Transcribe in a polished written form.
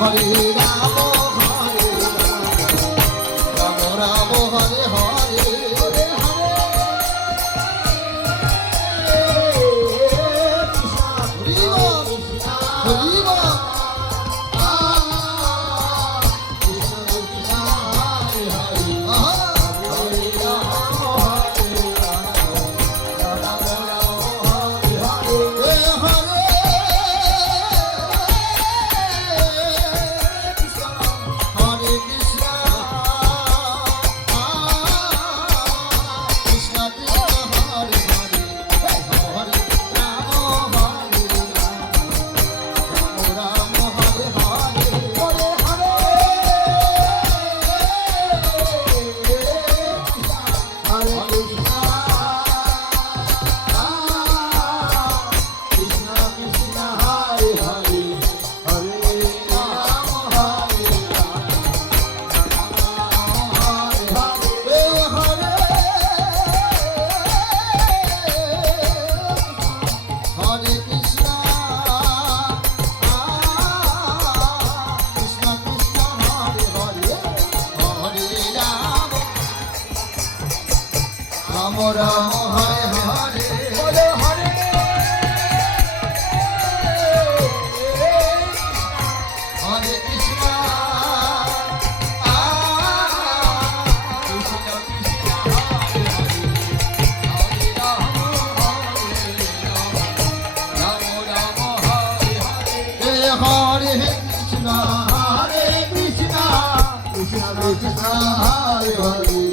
Hare Ram Ram Ram Hare Hare Hare Hare Ram Hare Hare Hare Hare Hare Krishna Krishna Krishna Hare Hare Hare Ram Ram Ram Hare Hare Hare Krishna Krishna Krishna Hare Hare